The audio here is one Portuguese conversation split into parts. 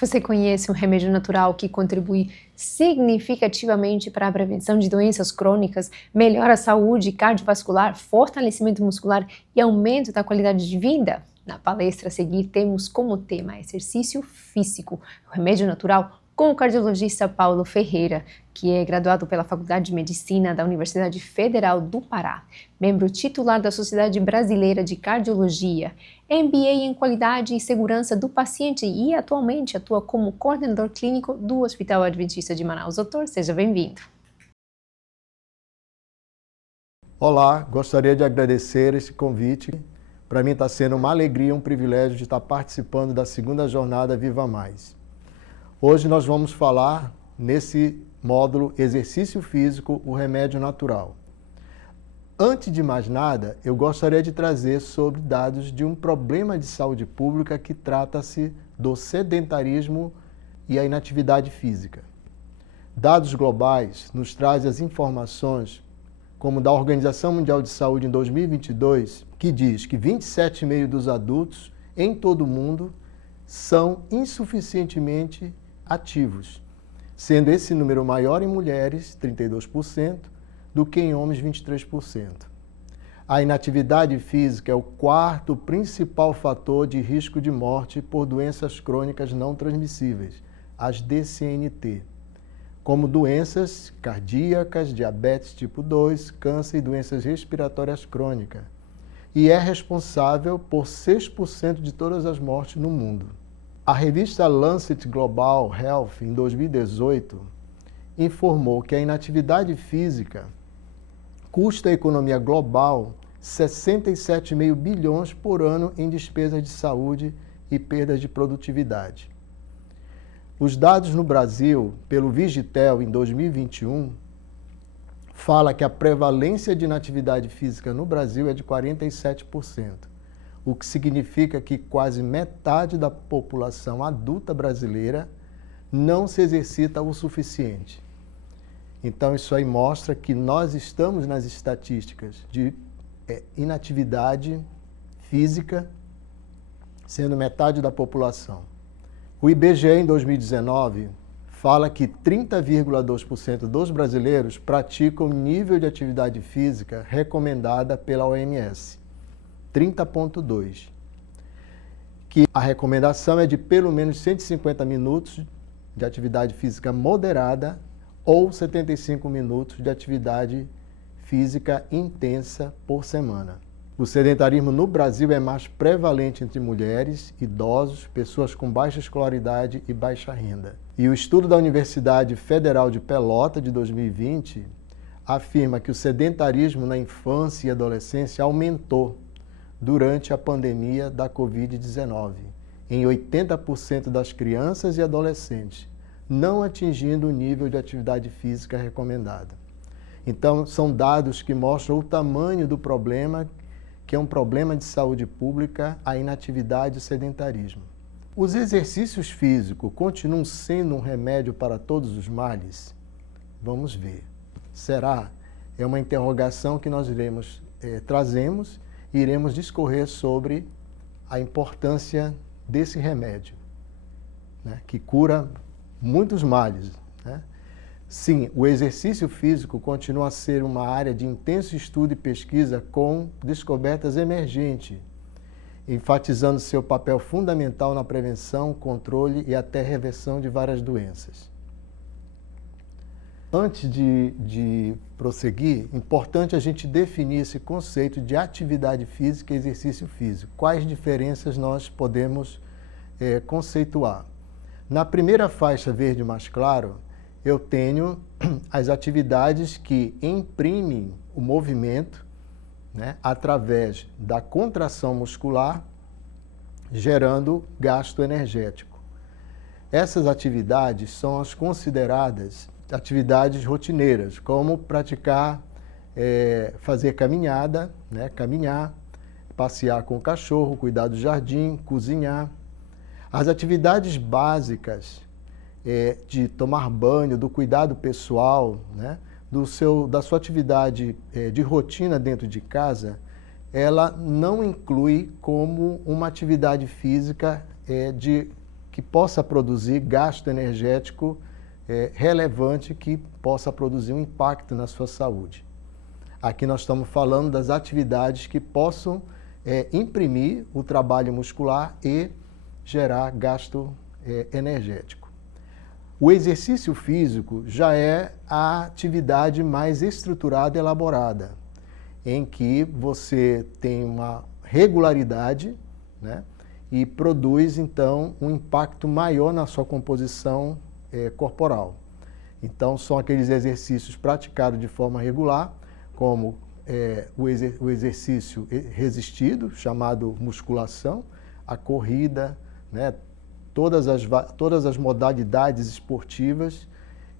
Você conhece um remédio natural que contribui significativamente para a prevenção de doenças crônicas, melhora a saúde cardiovascular, fortalecimento muscular e aumento da qualidade de vida? Na palestra a seguir temos como tema exercício físico, o remédio natural, com o cardiologista Paulo Ferreira, que é graduado pela Faculdade de Medicina da Universidade Federal do Pará, membro titular da Sociedade Brasileira de Cardiologia, MBA em Qualidade e Segurança do Paciente e atualmente atua como coordenador clínico do Hospital Adventista de Manaus. Doutor, seja bem-vindo. Olá, gostaria de agradecer esse convite. Para mim está sendo uma alegria, um privilégio de estar participando da segunda jornada Viva Mais. Hoje nós vamos falar nesse módulo Exercício Físico, o remédio natural. Antes de mais nada, eu gostaria de trazer sobre dados de um problema de saúde pública que trata-se do sedentarismo e a inatividade física. Dados globais nos trazem as informações, como da Organização Mundial de Saúde em 2022, que diz que 27,5% dos adultos em todo o mundo são insuficientemente ativos, sendo esse número maior em mulheres, 32%, do que em homens, 23%. A inatividade física é o quarto principal fator de risco de morte por doenças crônicas não transmissíveis, as DCNT, como doenças cardíacas, diabetes tipo 2, câncer e doenças respiratórias crônicas, e é responsável por 6% de todas as mortes no mundo. A revista Lancet Global Health, em 2018, informou que a inatividade física custa à economia global 67,5 bilhões por ano em despesas de saúde e perdas de produtividade. Os dados no Brasil, pelo Vigitel, em 2021, fala que a prevalência de inatividade física no Brasil é de 47%. O que significa que quase metade da população adulta brasileira não se exercita o suficiente. Então, isso aí mostra que nós estamos nas estatísticas de inatividade física, sendo metade da população. O IBGE, em 2019, fala que 30,2% dos brasileiros praticam o nível de atividade física recomendada pela OMS. 30,2%, que a recomendação é de pelo menos 150 minutos de atividade física moderada ou 75 minutos de atividade física intensa por semana. O sedentarismo no Brasil é mais prevalente entre mulheres, idosos, pessoas com baixa escolaridade e baixa renda. E o estudo da Universidade Federal de Pelotas, de 2020, afirma que o sedentarismo na infância e adolescência aumentou durante a pandemia da Covid-19, em 80% das crianças e adolescentes, não atingindo o nível de atividade física recomendada. Então, são dados que mostram o tamanho do problema, que é um problema de saúde pública, a inatividade e o sedentarismo. Os exercícios físicos continuam sendo um remédio para todos os males? Vamos ver. Será? É uma interrogação que nós trazemos e iremos discorrer sobre a importância desse remédio, né, que cura muitos males. Né? Sim, o exercício físico continua a ser uma área de intenso estudo e pesquisa com descobertas emergentes, enfatizando seu papel fundamental na prevenção, controle e até reversão de várias doenças. Antes de prosseguir, importante a gente definir esse conceito de atividade física e exercício físico. Quais diferenças nós podemos conceituar? Na primeira faixa verde mais claro, eu tenho as atividades que imprimem o movimento, né, através da contração muscular, gerando gasto energético. Essas atividades são as consideradas atividades rotineiras, como praticar, fazer caminhada, né, caminhar, passear com o cachorro, cuidar do jardim, cozinhar. As atividades básicas de tomar banho, do cuidado pessoal, né, da sua atividade de rotina dentro de casa, ela não inclui como uma atividade física que possa produzir gasto energético relevante, que possa produzir um impacto na sua saúde. Aqui nós estamos falando das atividades que possam imprimir o trabalho muscular e gerar gasto energético. O exercício físico já é a atividade mais estruturada e elaborada, em que você tem uma regularidade, né, e produz, então, um impacto maior na sua composição corporal. Então, são aqueles exercícios praticados de forma regular, como o exercício resistido, chamado musculação, a corrida, né, todas as modalidades esportivas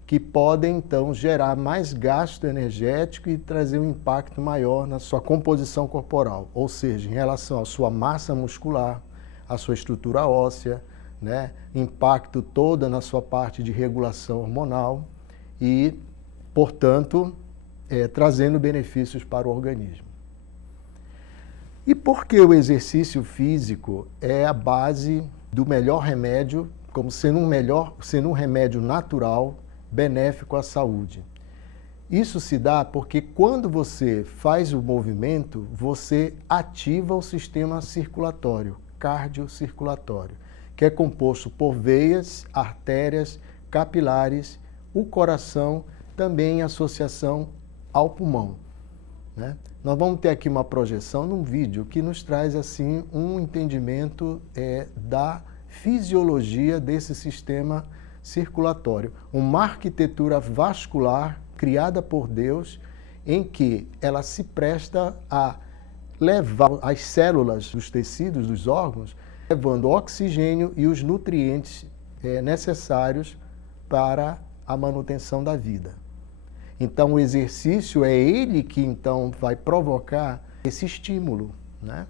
que podem, então, gerar mais gasto energético e trazer um impacto maior na sua composição corporal, ou seja, em relação à sua massa muscular, à sua estrutura óssea, né, impacto toda na sua parte de regulação hormonal e, portanto, trazendo benefícios para o organismo. E por que o exercício físico é a base do melhor remédio, como sendo um remédio natural, benéfico à saúde? Isso se dá porque quando você faz o movimento, você ativa o sistema circulatório, cardiocirculatório, que é composto por veias, artérias, capilares, o coração, também em associação ao pulmão, né? Nós vamos ter aqui uma projeção num vídeo que nos traz assim um entendimento da fisiologia desse sistema circulatório, uma arquitetura vascular criada por Deus, em que ela se presta a levar as células dos tecidos, dos órgãos, levando o oxigênio e os nutrientes necessários para a manutenção da vida. Então, o exercício é ele que, então, vai provocar esse estímulo, né?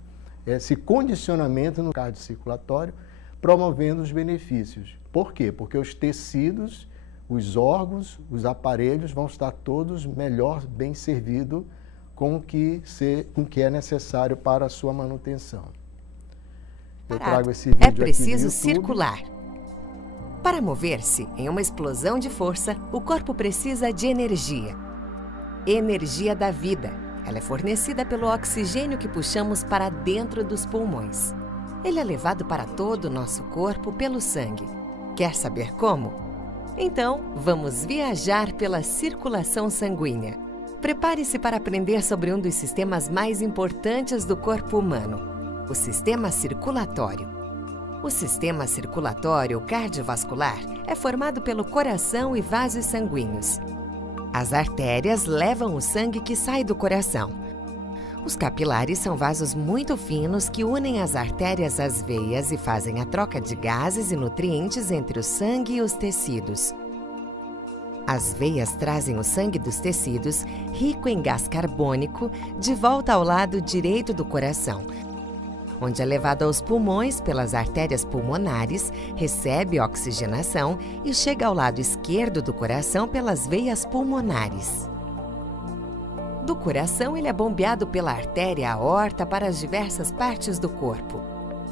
Esse condicionamento no cardiocirculatório, promovendo os benefícios. Por quê? Porque os tecidos, os órgãos, os aparelhos vão estar todos melhor, bem servidos com o que é necessário para a sua manutenção. Eu trago esse vídeo aqui no YouTube. É preciso circular. Para mover-se em uma explosão de força, o corpo precisa de energia. Energia da vida. Ela é fornecida pelo oxigênio que puxamos para dentro dos pulmões. Ele é levado para todo o nosso corpo pelo sangue. Quer saber como? Então, vamos viajar pela circulação sanguínea. Prepare-se para aprender sobre um dos sistemas mais importantes do corpo humano, o sistema circulatório. O sistema circulatório cardiovascular é formado pelo coração e vasos sanguíneos. As artérias levam o sangue que sai do coração. Os capilares são vasos muito finos que unem as artérias às veias e fazem a troca de gases e nutrientes entre o sangue e os tecidos. As veias trazem o sangue dos tecidos, rico em gás carbônico, de volta ao lado direito do coração, onde é levado aos pulmões pelas artérias pulmonares, recebe oxigenação e chega ao lado esquerdo do coração pelas veias pulmonares. Do coração, ele é bombeado pela artéria aorta para as diversas partes do corpo.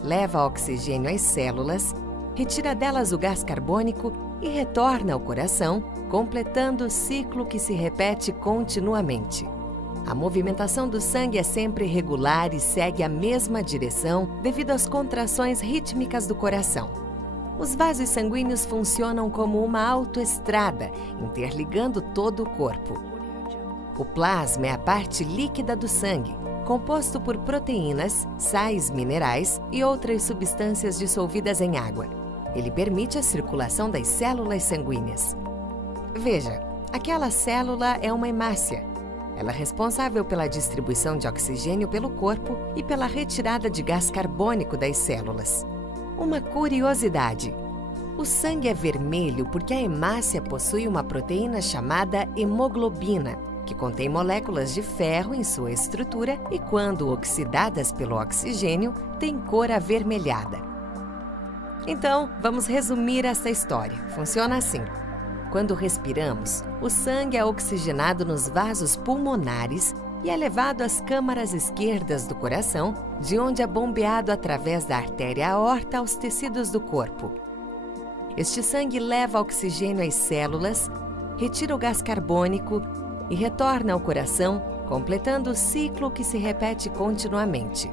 Leva oxigênio às células, retira delas o gás carbônico e retorna ao coração, completando o ciclo que se repete continuamente. A movimentação do sangue é sempre regular e segue a mesma direção devido às contrações rítmicas do coração. Os vasos sanguíneos funcionam como uma autoestrada, interligando todo o corpo. O plasma é a parte líquida do sangue, composto por proteínas, sais minerais e outras substâncias dissolvidas em água. Ele permite a circulação das células sanguíneas. Veja, aquela célula é uma hemácia. Ela é responsável pela distribuição de oxigênio pelo corpo e pela retirada de gás carbônico das células. Uma curiosidade: o sangue é vermelho porque a hemácia possui uma proteína chamada hemoglobina, que contém moléculas de ferro em sua estrutura e, quando oxidadas pelo oxigênio, tem cor avermelhada. Então, vamos resumir essa história. Funciona assim. Quando respiramos, o sangue é oxigenado nos vasos pulmonares e é levado às câmaras esquerdas do coração, de onde é bombeado através da artéria aorta aos tecidos do corpo. Este sangue leva oxigênio às células, retira o gás carbônico e retorna ao coração, completando o ciclo que se repete continuamente.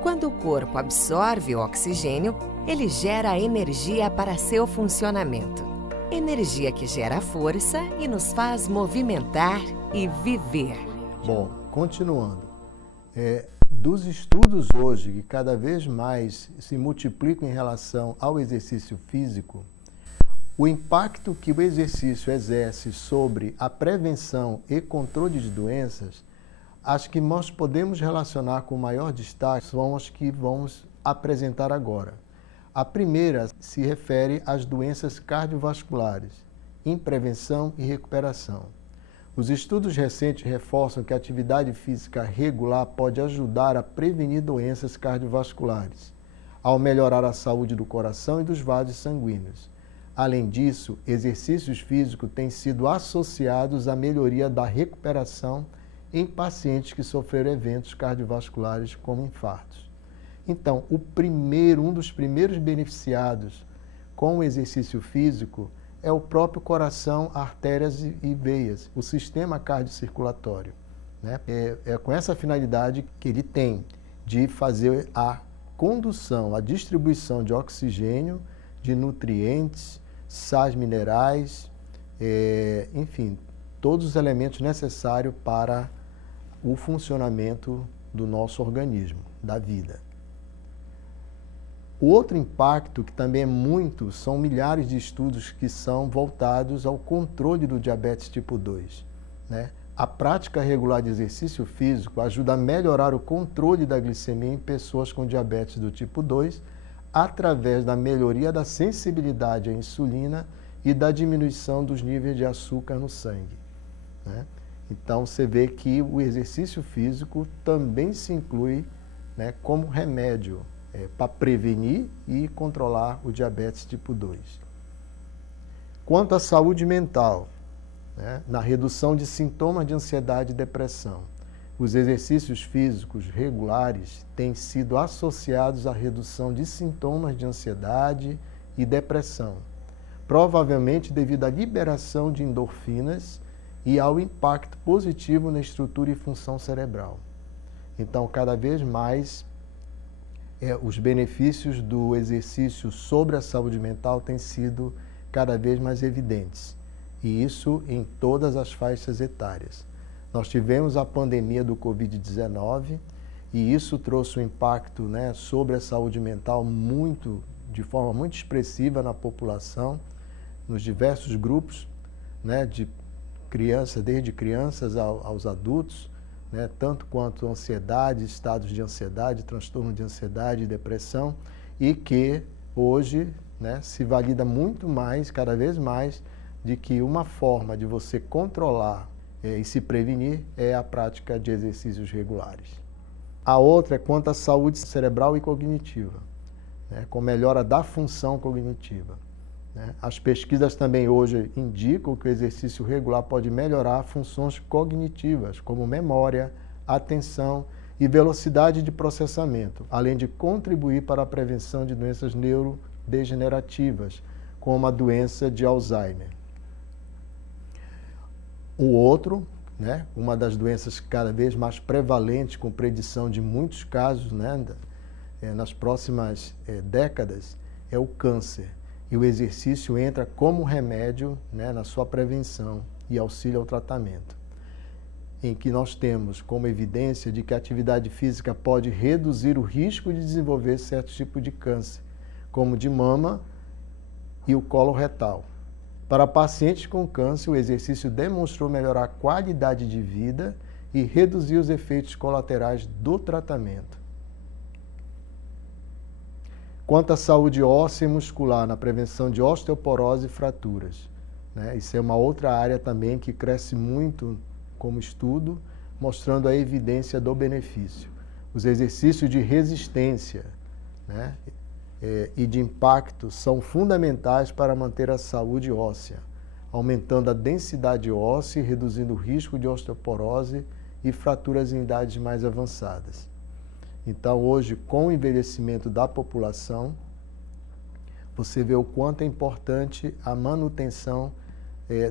Quando o corpo absorve o oxigênio, ele gera energia para seu funcionamento. Energia que gera força e nos faz movimentar e viver. Bom, continuando. Dos estudos hoje que cada vez mais se multiplicam em relação ao exercício físico, o impacto que o exercício exerce sobre a prevenção e controle de doenças, as que nós podemos relacionar com maior destaque são as que vamos apresentar agora. A primeira se refere às doenças cardiovasculares, em prevenção e recuperação. Os estudos recentes reforçam que a atividade física regular pode ajudar a prevenir doenças cardiovasculares, ao melhorar a saúde do coração e dos vasos sanguíneos. Além disso, exercícios físicos têm sido associados à melhoria da recuperação em pacientes que sofreram eventos cardiovasculares como infartos. Então, um dos primeiros beneficiados com o exercício físico é o próprio coração, artérias e veias, o sistema cardiocirculatório, né? É com essa finalidade que ele tem de fazer a condução, a distribuição de oxigênio, de nutrientes, sais minerais, enfim, todos os elementos necessários para o funcionamento do nosso organismo, da vida. O outro impacto, que também é muito, são milhares de estudos que são voltados ao controle do diabetes tipo 2, né? A prática regular de exercício físico ajuda a melhorar o controle da glicemia em pessoas com diabetes do tipo 2, através da melhoria da sensibilidade à insulina e da diminuição dos níveis de açúcar no sangue, né? Então, você vê que o exercício físico também se inclui, né, como remédio para prevenir e controlar o diabetes tipo 2. Quanto à saúde mental, né, na redução de sintomas de ansiedade e depressão, os exercícios físicos regulares têm sido associados à redução de sintomas de ansiedade e depressão, provavelmente devido à liberação de endorfinas e ao impacto positivo na estrutura e função cerebral. Então, cada vez mais, os benefícios do exercício sobre a saúde mental têm sido cada vez mais evidentes, e isso em todas as faixas etárias. Nós tivemos a pandemia do Covid-19 e isso trouxe um impacto, né, sobre a saúde mental de forma muito expressiva na população, nos diversos grupos, né, desde crianças aos adultos, né, tanto quanto ansiedade, estados de ansiedade, transtorno de ansiedade e depressão, e que hoje, né, se valida muito mais, cada vez mais, de que uma forma de você controlar e se prevenir é a prática de exercícios regulares. A outra é quanto à saúde cerebral e cognitiva, né, com melhora da função cognitiva, né? As pesquisas também hoje indicam que o exercício regular pode melhorar funções cognitivas, como memória, atenção e velocidade de processamento, além de contribuir para a prevenção de doenças neurodegenerativas, como a doença de Alzheimer. O outro, né, uma das doenças cada vez mais prevalentes, com predição de muitos casos, né, nas próximas décadas, é o câncer. E o exercício entra como remédio, né, na sua prevenção e auxílio ao tratamento, em que nós temos como evidência de que a atividade física pode reduzir o risco de desenvolver certos tipos de câncer, como de mama e o colo retal. Para pacientes com câncer, o exercício demonstrou melhorar a qualidade de vida e reduzir os efeitos colaterais do tratamento. Quanto à saúde óssea e muscular, na prevenção de osteoporose e fraturas, né? Isso é uma outra área também que cresce muito como estudo, mostrando a evidência do benefício. Os exercícios de resistência, né, e de impacto são fundamentais para manter a saúde óssea, aumentando a densidade óssea e reduzindo o risco de osteoporose e fraturas em idades mais avançadas. Então, hoje, com o envelhecimento da população, você vê o quanto é importante a manutenção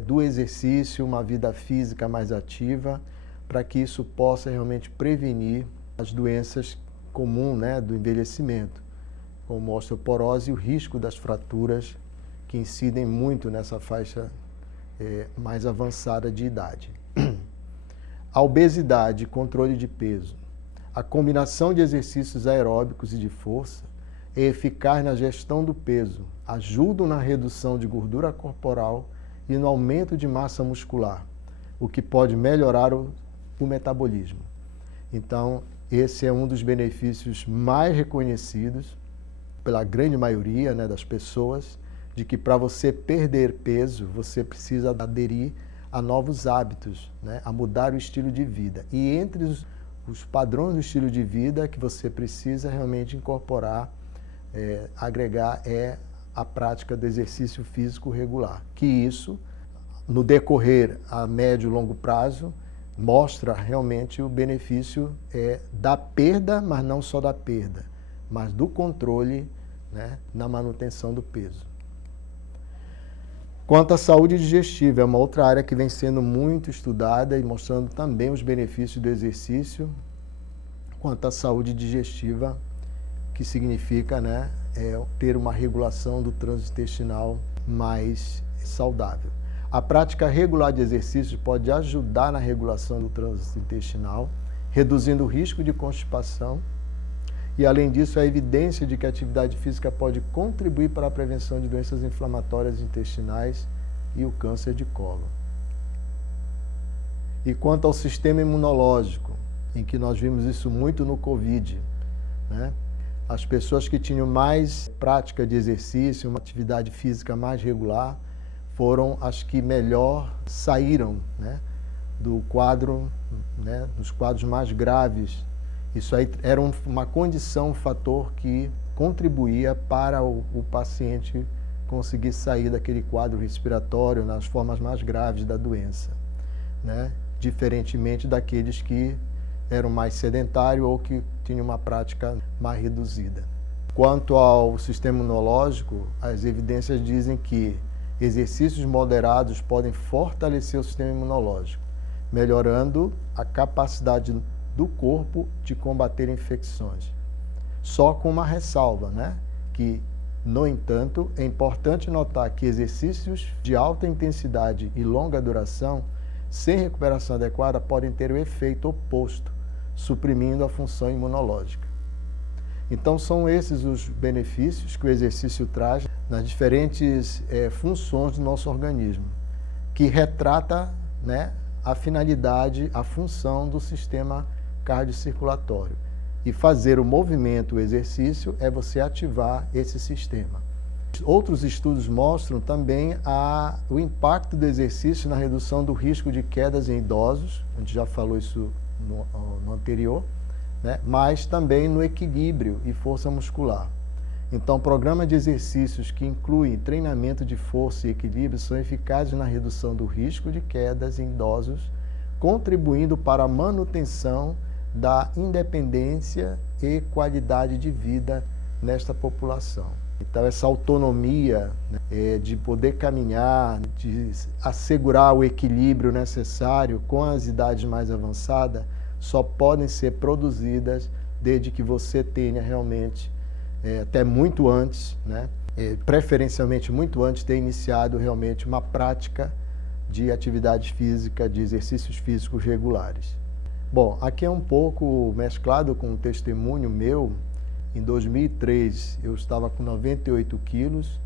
do exercício, uma vida física mais ativa, para que isso possa realmente prevenir as doenças comuns, né, do envelhecimento, como a osteoporose e o risco das fraturas que incidem muito nessa faixa mais avançada de idade. A obesidade e controle de peso. A combinação de exercícios aeróbicos e de força é eficaz na gestão do peso, ajudam na redução de gordura corporal e no aumento de massa muscular, o que pode melhorar o metabolismo. Então, esse é um dos benefícios mais reconhecidos pela grande maioria, né, das pessoas, de que para você perder peso, você precisa aderir a novos hábitos, né, a mudar o estilo de vida. E entre os padrões do estilo de vida que você precisa realmente incorporar, agregar, a prática do exercício físico regular. Que isso, no decorrer a médio e longo prazo, mostra realmente o benefício da perda, mas não só da perda, mas do controle, né, na manutenção do peso. Quanto à saúde digestiva, é uma outra área que vem sendo muito estudada e mostrando também os benefícios do exercício. Quanto à saúde digestiva, que significa, né, ter uma regulação do trânsito intestinal mais saudável. A prática regular de exercícios pode ajudar na regulação do trânsito intestinal, reduzindo o risco de constipação. E, além disso, a evidência de que a atividade física pode contribuir para a prevenção de doenças inflamatórias intestinais e o câncer de colo. E quanto ao sistema imunológico, em que nós vimos isso muito no Covid, né? As pessoas que tinham mais prática de exercício, uma atividade física mais regular, foram as que melhor saíram, né, do quadro, né, dos quadros mais graves. Isso aí era uma condição, um fator que contribuía para o paciente conseguir sair daquele quadro respiratório nas formas mais graves da doença, né? Diferentemente daqueles que eram mais sedentários ou que tinham uma prática mais reduzida. Quanto ao sistema imunológico, as evidências dizem que exercícios moderados podem fortalecer o sistema imunológico, melhorando a capacidade do corpo de combater infecções. Só com uma ressalva, né? Que, no entanto, é importante notar que exercícios de alta intensidade e longa duração, sem recuperação adequada, podem ter o efeito oposto, suprimindo a função imunológica. Então, são esses os benefícios que o exercício traz nas diferentes funções do nosso organismo, que retrata, né, a finalidade, a função do sistema cardiocirculatório. E fazer o movimento, o exercício, é você ativar esse sistema. Outros estudos mostram também o impacto do exercício na redução do risco de quedas em idosos, a gente já falou isso no anterior, né? Mas também no equilíbrio e força muscular. Então, programa de exercícios que incluem treinamento de força e equilíbrio são eficazes na redução do risco de quedas em idosos, contribuindo para a manutenção da independência e qualidade de vida nesta população. Então, essa autonomia, né, de poder caminhar, de assegurar o equilíbrio necessário com as idades mais avançadas, só podem ser produzidas desde que você tenha realmente, até muito antes, né, preferencialmente muito antes, ter iniciado realmente uma prática de atividade física, de exercícios físicos regulares. Bom, aqui é um pouco mesclado com um testemunho meu. Em 2003, eu estava com 98 quilos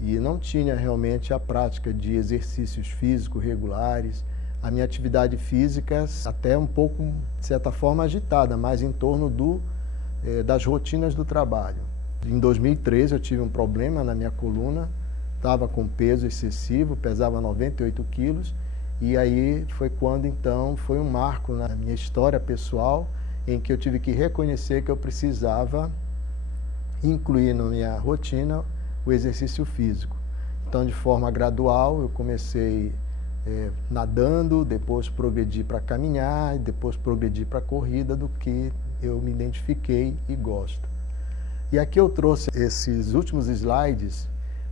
e não tinha realmente a prática de exercícios físicos regulares. A minha atividade física até um pouco, de certa forma, agitada, mas em torno das rotinas do trabalho. Em 2013, eu tive um problema na minha coluna, estava com peso excessivo, pesava 98 quilos, e aí foi quando, então, foi um marco na minha história pessoal, em que eu tive que reconhecer que eu precisava incluir na minha rotina o exercício físico. Então, de forma gradual, eu comecei nadando, depois progredi para caminhar, depois progredi para corrida, do que eu me identifiquei e gosto. E aqui eu trouxe esses últimos slides,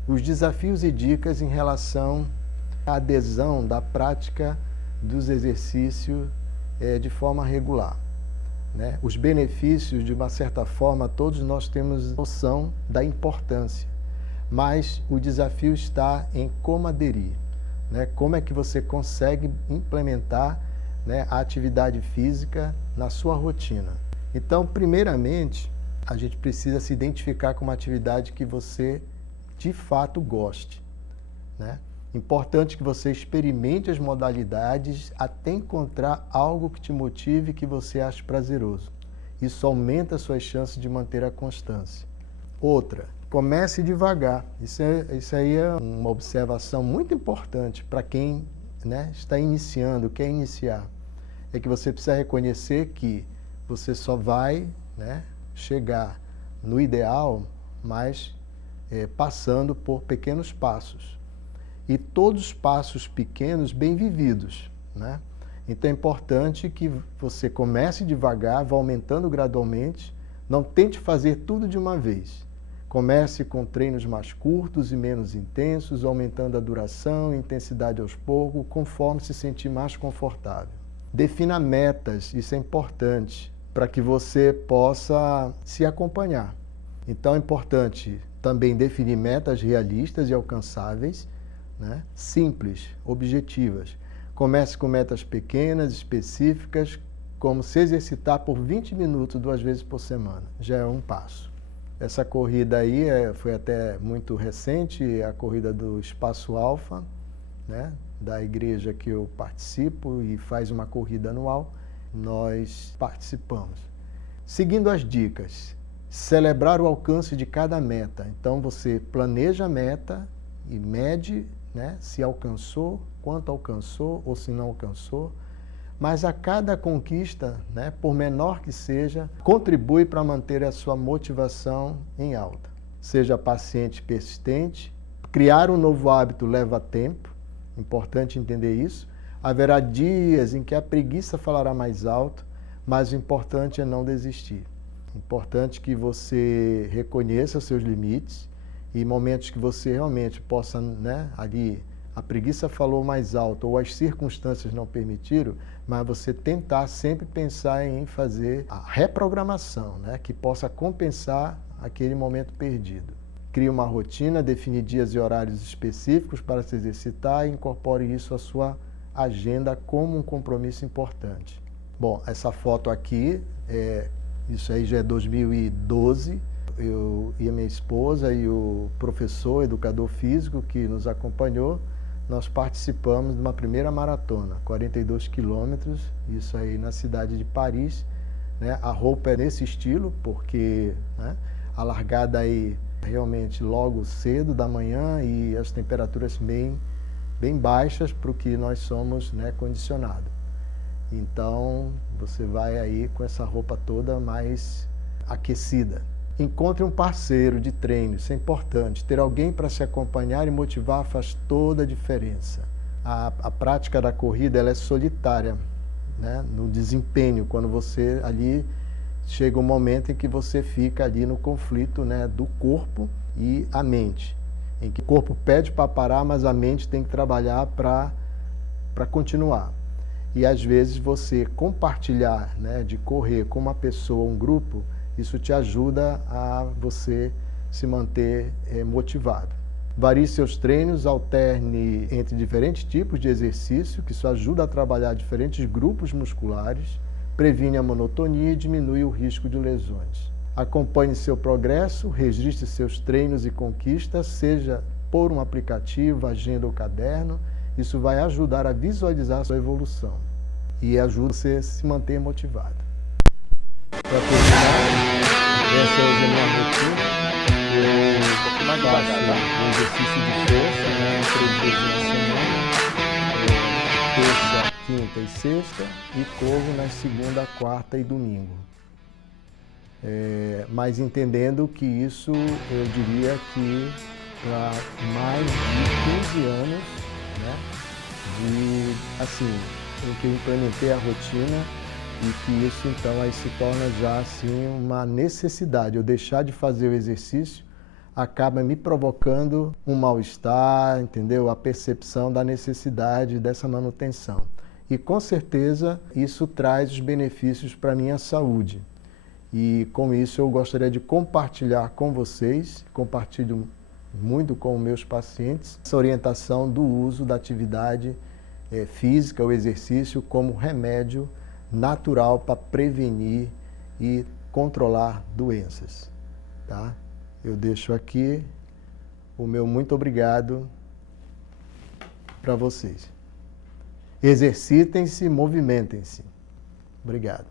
os desafios e dicas em relação à adesão da prática dos exercícios de forma regular. Né? Os benefícios, de uma certa forma, todos nós temos noção da importância, mas o desafio está em como aderir. Né? Como é que você consegue implementar, né, a atividade física na sua rotina? Então, primeiramente, a gente precisa se identificar com uma atividade que você de fato goste. Né? Importante que você experimente as modalidades até encontrar algo que te motive e que você ache prazeroso. Isso aumenta as suas chances de manter a constância. Outra, comece devagar. Isso aí é uma observação muito importante para quem, né, está iniciando, quer iniciar. É que você precisa reconhecer que você só vai, né, chegar no ideal, mas passando por pequenos passos. E todos os passos pequenos bem vividos. Né? Então é importante que você comece devagar, vá aumentando gradualmente, não tente fazer tudo de uma vez. Comece com treinos mais curtos e menos intensos, aumentando a duração e intensidade aos poucos, conforme se sentir mais confortável. Defina metas, isso é importante, para que você possa se acompanhar. Então é importante também definir metas realistas e alcançáveis, né? Simples, objetivas. Comece com metas pequenas, específicas, como se exercitar por 20 minutos 2 vezes por semana. Já é um passo. Essa corrida aí foi até muito recente, a corrida do Espaço Alfa, né? Da igreja que eu participo e faz uma corrida anual. Nós participamos. Seguindo as dicas, celebrar o alcance de cada meta. Então você planeja a meta e mede, né, se alcançou, quanto alcançou ou se não alcançou. Mas a cada conquista, né, por menor que seja, contribui para manter a sua motivação em alta. Seja paciente e persistente. Criar um novo hábito leva tempo, importante entender isso. Haverá dias em que a preguiça falará mais alto, mas o importante é não desistir. Importante que você reconheça os seus limites e momentos que você realmente possa, né, ali, a preguiça falou mais alto ou as circunstâncias não permitiram, mas você tentar sempre pensar em fazer a reprogramação, né, que possa compensar aquele momento perdido. Crie uma rotina, define dias e horários específicos para se exercitar e incorpore isso à sua agenda como um compromisso importante. Bom, essa foto aqui, isso aí já é 2012, eu e a minha esposa e o professor, educador físico que nos acompanhou, nós participamos de uma primeira maratona, 42 quilômetros, isso aí na cidade de Paris. Né? A roupa é nesse estilo, porque, né, a largada aí realmente logo cedo da manhã e as temperaturas bem baixas para o que nós somos, né, condicionados. Então, você vai aí com essa roupa toda mais aquecida. Encontre um parceiro de treino, isso é importante. Ter alguém para se acompanhar e motivar faz toda a diferença. A prática da corrida ela é solitária, né, no desempenho, quando você ali chega um momento em que você fica ali no conflito, né, do corpo e a mente, em que o corpo pede para parar, mas a mente tem que trabalhar para continuar. E às vezes você compartilhar, né, de correr com uma pessoa, um grupo, isso te ajuda a você se manter motivado. Varie seus treinos, alterne entre diferentes tipos de exercício, que isso ajuda a trabalhar diferentes grupos musculares, previne a monotonia e diminui o risco de lesões. Acompanhe seu progresso, registre seus treinos e conquistas, seja por um aplicativo, agenda ou caderno. Isso vai ajudar a visualizar a sua evolução e ajuda você a se manter motivado. Para terminar, essa é a minha rotina. Eu faço um exercício de força, né, 3 vezes na semana, terça, quinta e sexta, e corro na segunda, quarta e domingo. mas entendendo que isso, eu diria que para mais de 15 anos, né, em que eu implementei a rotina e que isso então aí se torna já assim uma necessidade. Eu deixar de fazer o exercício acaba me provocando um mal-estar, entendeu? A percepção da necessidade dessa manutenção. E com certeza isso traz os benefícios para a minha saúde. E com isso eu gostaria de compartilhar com vocês, compartilho muito com meus pacientes, essa orientação do uso da atividade física, o exercício, como remédio natural para prevenir e controlar doenças. Tá? Eu deixo aqui o meu muito obrigado para vocês. Exercitem-se, movimentem-se. Obrigado.